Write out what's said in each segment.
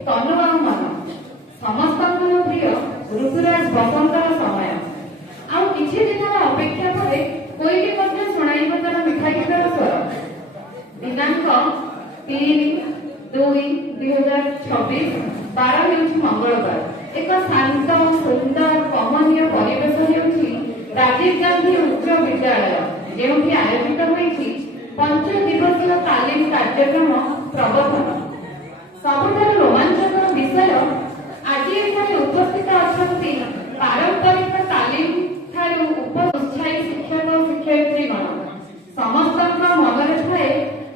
तनु आ मन समस्त प्रिय ऋतुराज बसंतर समय आउ किछि दिनर अपेक्षा पर कोईटी मध्य शुणाइब तार मिठा गीतर स्वर। दिनांक 3-2-2026 12 हेउछि मंगलवार। एक शांत सुंदर कमनीय परिवेश हेउछि राजीव गांधी उच्च विद्यालय, जेउठी आयोजित होइछि 5 दिवसीय तालीम कार्यक्रम प्रवर्तन। सबुठारु रोमांचकर विषय आज एठारे उपस्थित अछंती पारंपरिक तालीम ठारू उपउत्साही शिक्षक और शिक्षयित्रीगण। समस्त मनरे थाए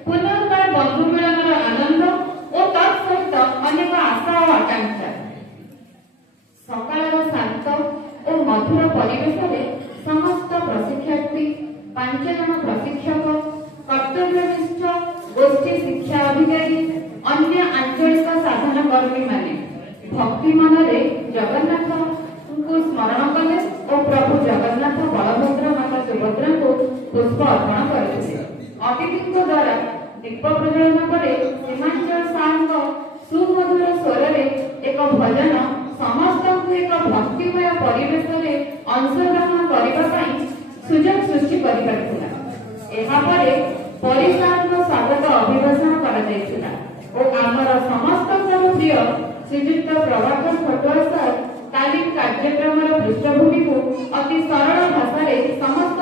पुनर्बार बंधु मिलनर आनंद और तत्सहित अनेक आशा और आकांक्षा। सकाळर शांत और मधुर परिवेश समस्त प्रशिक्षार्थी 5 जन प्रशिक्षक कर्तव्यनिष्ठ गोष्ठी शिक्षा अधिकारी अन्य आंचलिक साधन कर्मी माने भक्ति मनरे जगन्नाथ को स्मरण कले और प्रभु जगन्नाथ बलभद्र माता सुभद्रा को पुष्प अर्पण करथिले। अतिथि द्वारा दीप प्रज्वलन पर सीमांचल सारंग सुमधुर स्वर एक भजन समस्त को एक भक्तिमय परिवेश में अंशग्रहण करने सुजोग सृष्टि कर परिसार स्वागत अभिभाषण कर आमर समस्त प्रिय श्रीयुक्त प्रभाकर खटुआ सर तालीम कार्यक्रम पृष्ठभूमि को अति सरल भाषा समस्त